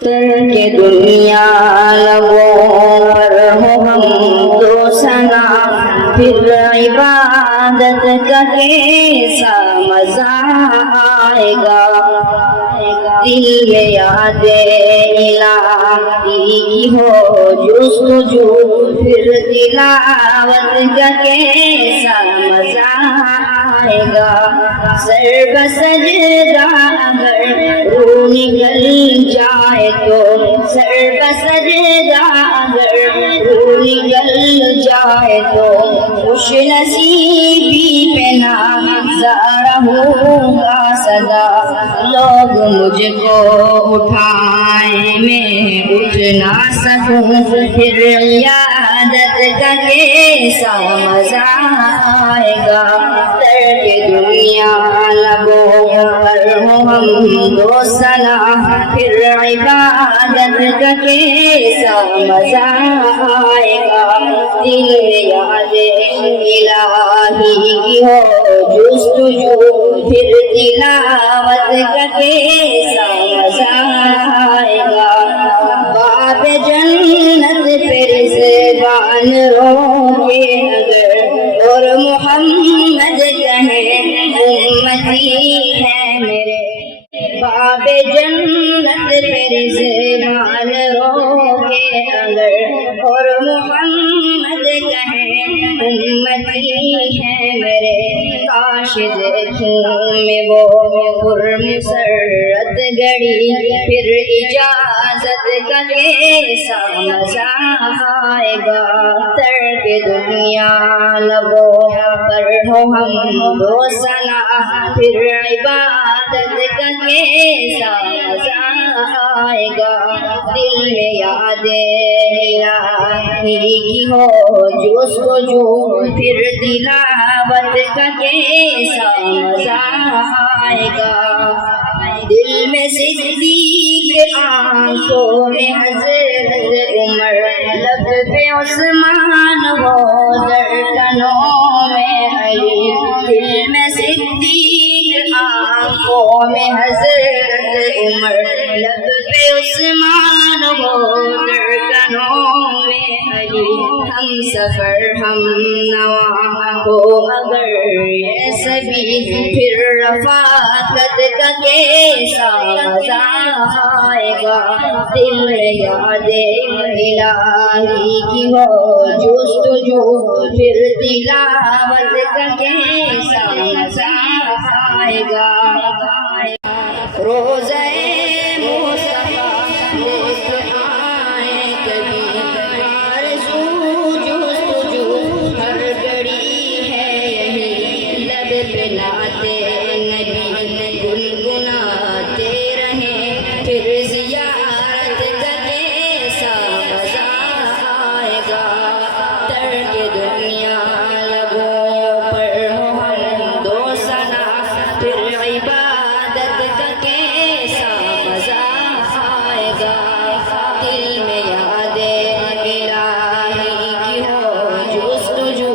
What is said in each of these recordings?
ترک دنیا لبوں پر ہو ہم تو ثنا، پھر عبادت کا کیسا مزہ آئے گا۔ دل میں یاد الہی کی ہو جستجو، پھر تلاوت کا کیسا مزہ آئے گا۔ سر بسجدہ اگر روح نکل جائے تو، سر بسجدہ اگر روح نکل جائے تو، خوش نصیبی پہ نظارہ ہوگا سدا۔ لوگ مجھ کو اٹھائیں میں اٹھ نہ سکوں، پھر عیادت کا کیسا مزہ آئے گا۔ ترک دنیا لبوں پر ہو ہم تو ثنا، پھر عبادت کا کیسا مزہ آئے گا۔ دل میں یاد الہی کی ہو جستجو، پھر تلاوت کا کیسا مزہ آئے گا۔ باب جنت پہ رضوان روکے اگر، اور محمد کہیں امتی ہے میرے۔ باب جنت پہ رضوان روکے اگر، اور محمد کہیں امتی ہے میرے۔ کاش دیکھوں میں وہ پرمسرت گھڑی، پھر اجازت کا کیسا مزہ آئے گا۔ ترک دنیا لبوں پر ہو ہم تو ثنا، پھر عبادت کا کیسا مزہ آئے گا۔ دل میں یاد الہی کی ہو جستجو، پھر تلاوت کا کیسا مزہ آئے گا۔ دل میں صدیق، آنکھوں میں حضرت عمر، لب پہ عثمان ہو دھڑکنوں میں علی۔ دل میں صدیق، آنکھوں میں حضرت عمر، لب پہ عثمان ہو دھڑکنوں میں علی۔ ہم سفر ہم نوا ہو اگر یہ سبھی، پھر رفاقت کا کیسا مزہ آئے گا۔ دل میں یاد الہی کی ہو جستجو، پھر تلاوت کا کیسا مزہ آئے گا۔ روزہ مصطفیٰ دیکھ آئیں کبھی، آرزو جستجو ہر گھڑی ہے یہی۔ لب پہ نعت نبی گنگناتے رہیں، پھر زیارت کا کیسا مزہ آئے گا۔ ترک دنیا لبوں پر ہو ہم تو ثنا، پھر عبادت کا کیسا مزہ آئے گا۔ دل میں یاد الہی کی ہو جستجو،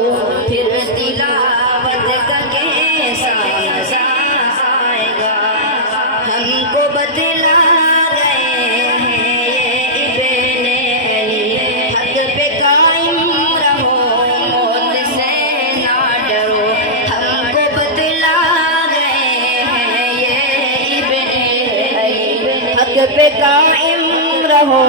پھر تلاوت کا کیسا مزہ آئے گا۔ ہم کو بتلا گئے ہیں یہ ابن علی، حق پہ قائم رہو موت سے نہ ڈرو۔ ہم کو بتلا گئے ہیں یہ ابن علی، حق پہ قائم رہو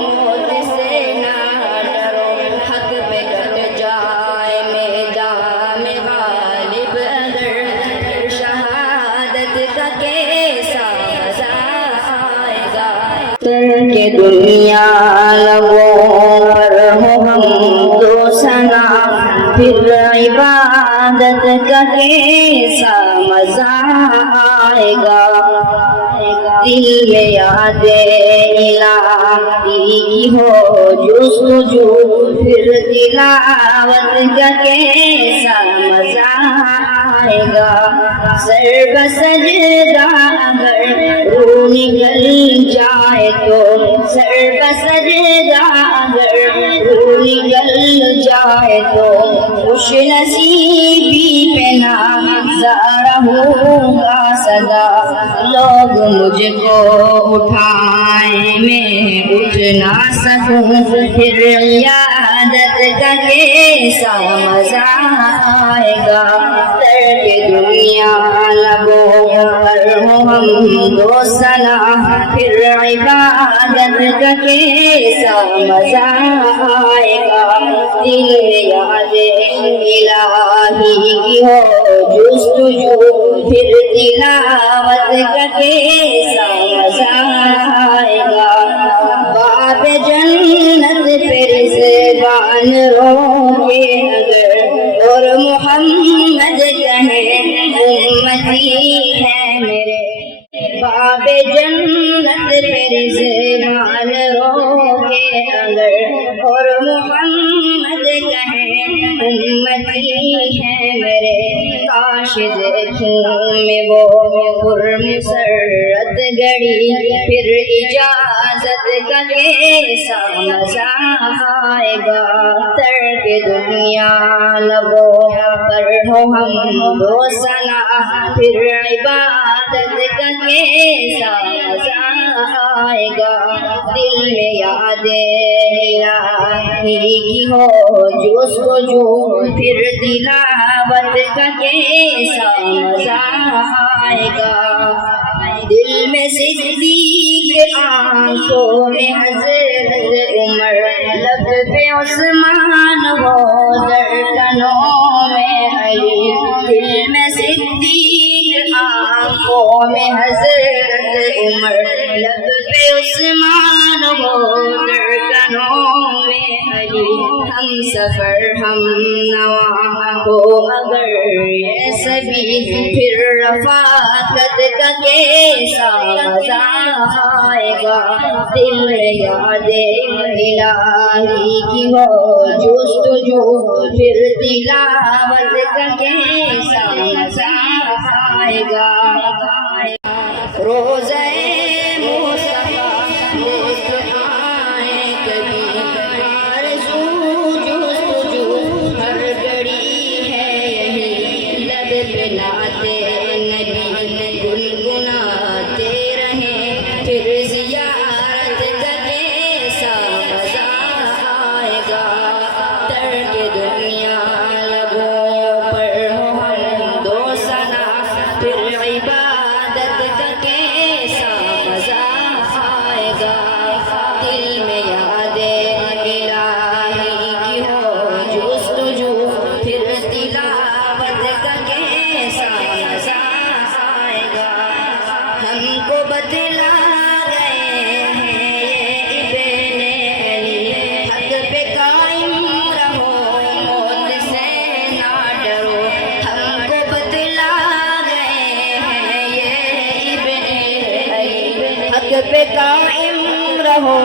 موت سے نہ ڈرو۔ حق پہ کٹ جائے میدان غالب اگر، پھر شہادت کا کیسا مزہ آئے گا۔ ترک دنیا لبوں پر ہو ہم تو ثنا، پھر عبادت کا کیسا مزہ آئے گا۔ دل میں یاد الہی کی ہو جستجو، پھر تلاوت کا کیسا مزہ آئے گا۔ سر بسجدہ اگر روح نکل جائے تو، سر بسجدہ اگر روح نکل جائے تو، خوش نصیبی پہ نظارہ ہوگا سدا۔ لوگ مجھ کو اٹھائیں میں اٹھ نہ سکوں پھر عیادت کا کیسا مزہ آئے گا ترک دنیا لبوں پر ہو ہم دو ثنا پھر عبادت کا کیسا مزہ آئے گا دل میں یاد الہی کی ہو جستجو پھر تلاوت کا کیسا مزہ آئے گا باب جنت پہ رضوان روکے اگر اور محمد کہے امتی ہے میرے باب جنت پہ رضوان روکے اگر اور محمد کہے امتی ہے میرے کاش دیکھوں میں وہ پرمسرت گھڑی پھر اجازت کا کیسا مزہ آئے گا ترک دنیا لبوں پر ہو ہم دو ثنا پھر عبادت کا کیسا مزہ آئے گا دل میں یاد الہی کی ہو جستجو پھر تلاوت کا کیسا مزہ آئے گا دل میں صدیق آنکھوں میں حضرت عمر لب پہ عثمان ہو دھڑکنوں میں علی دل میں صدیق آنکھوں میں حضرت عمر لب پہ عثمان ہو دھڑکنوں میں علی ہم سفر ہم نوا ہو اگر یہ سبھی پھر رفاقت کا کیسا مزہ آئے گا دل میں یاد الہی کی ہو جستجو پھر تلاوت کا کیسا مزہ آئے گا روزہ مصطفیٰ دیکھ آئے کبھی آرزو جستجو ہر گھڑی ہے یہی لب پہ لاتے نبی گنگناتے رہیں پھر زیارت کا کیسا مزہ آئے گا ترک دنیا لبوں پر ہو ہم دو ثنا پھر عبادت کا کیسا مزہ آئے گا دل میں یاد الہی کی ہو جستجو پھر تلاوت کا کیسا مزہ آئے گا ہم کو بتلا گئے ہیں یہ ابن علی حق پہ قائم رہو موت سے نہ ڈرو ہم کو بتلا گئے ہیں یہ ابن علی حق پہ قائم رہو